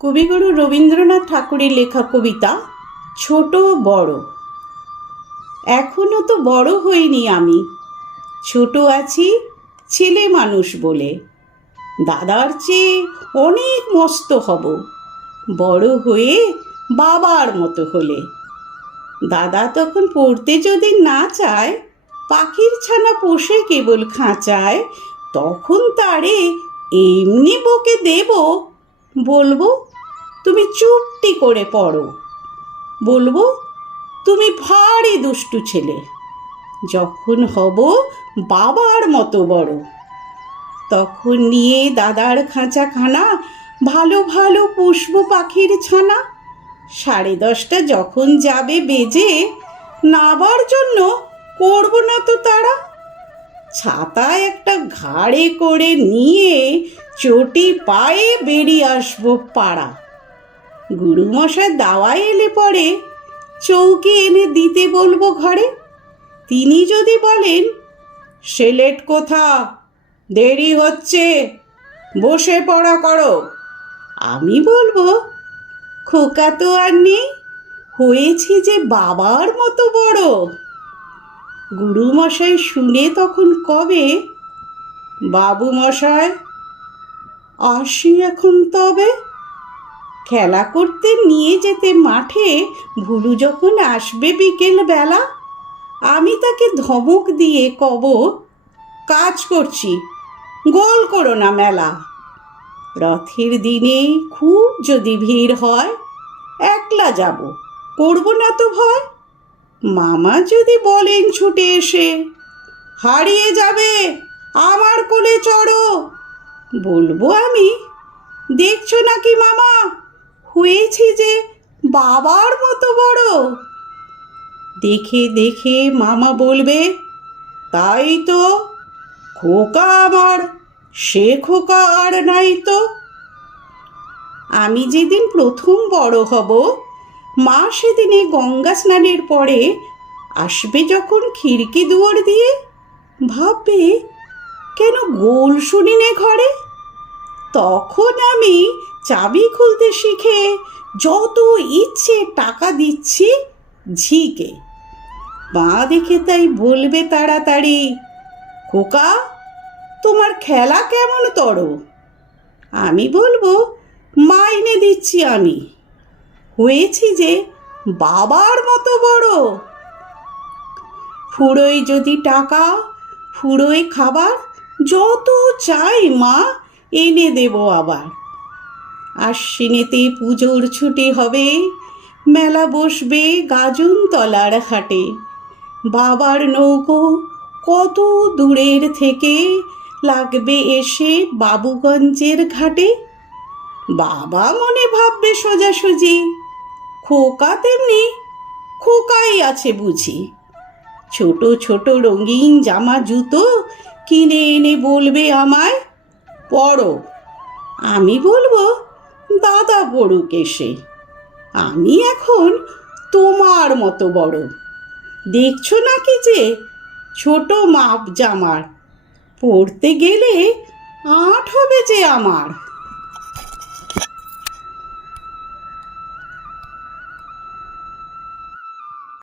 কবিগুরু রবীন্দ্রনাথ ঠাকুরের লেখা কবিতা ছোট বড়। এখনো তো বড় হইনি আমি, ছোট আছি ছেলে মানুষ বলে। দাদার চেয়ে অনেক মস্ত হব, বড় হয়ে বাবার মতো হলে। দাদা তখন পড়তে যদি না চায়, পাখির ছানা পোষে কেবল খাঁচায়, তখন তারে এমনি বকে দেব, বলবো তুমি চুপটি করে পড়ো। বলবো তুমি ভারী দুষ্টু ছেলে। যখন হব বাবার মতো বড়, তখন নিয়ে দাদার খাঁচাখানা ভালো ভালো পুষব পাখির ছানা। 10:30 যখন যাবে বেজে, নাবার জন্য করব না তো তারা। ছাতা একটা ঘাড়ে করে নিয়ে চটি পায়ে বেরিয়ে আসবো পাড়া। গুরুমশাই দাওয়ায় এলে পরে চৌকি এনে দিতে বলবো ঘরে। তিনি যদি বলেন, সেলেট কোথা, দেরি হচ্ছে, বসে পড়া করো, আমি বলবো, খোকা তো আর নেই, হয়েছি যে বাবার মতো বড়। গুরুমশাই শুনে তখন কবে, বাবু মশাই আসি এখন তবে। খেলা করতে নিয়ে যেতে মাঠে ভুলু যখন আসবে বিকেল বেলা, আমি তাকে ধমক দিয়ে কব, কাজ করছি, গোল করো না মেলা। রথের দিনে খুব যদি ভিড় হয়, একলা যাব, করব না তো ভয়। মামা যদি বলেন ছুটে এসে, হারিয়ে যাবে আমার কোলে চড়ো, বলবো আমি, দেখছো নাকি মামা, হয়েছি যে বাবার মতো বড়। দেখে দেখে মামা বলবে, তাই তো, খোকা আমার, সে খোকা আর নাই তো। আমি যেদিন প্রথম বড় হব, মা সেদিনে গঙ্গা স্নানের পরে আসবে যখন খিড়কি দুয়ার দিয়ে, ভাববে কেন গোল শুনি নে ঘরে। তখন আমি চাবি খুলতে শিখে যত ইচ্ছে টাকা দিচ্ছি ঝিকে। মা দেখে তাই বলবে তাড়াতাড়ি, খোকা তোমার খেলা কেমন তর। আমি বলবো, মাইনে দিচ্ছি আমি, হয়েছি যে বাবার মতো বড়। ফুরোয় যদি টাকা, ফুরোয় খাবার, যত চাই মা এনে দেব আবার। আশ্বিনেতে পুজোর ছুটি হবে, মেলা বসবে গাজনতলার হাটে। বাবার নৌকো কত দূরের থেকে লাগবে এসে বাবুগঞ্জের ঘাটে। বাবা মনে ভাববে সোজাসুজি, খোকা তেমনি খোকাই আছে বুঝি। ছোট ছোট রঙিন জামা জুতো কিনে এনে বলবে আমায়, পড়ো। আমি বলবো, দাদা পড়ুক এসে, আমি এখন তোমার মতো বড়। দেখছো নাকি যে ছোট মাপ জামার, পড়তে গেলে 8 হবে যে আমার।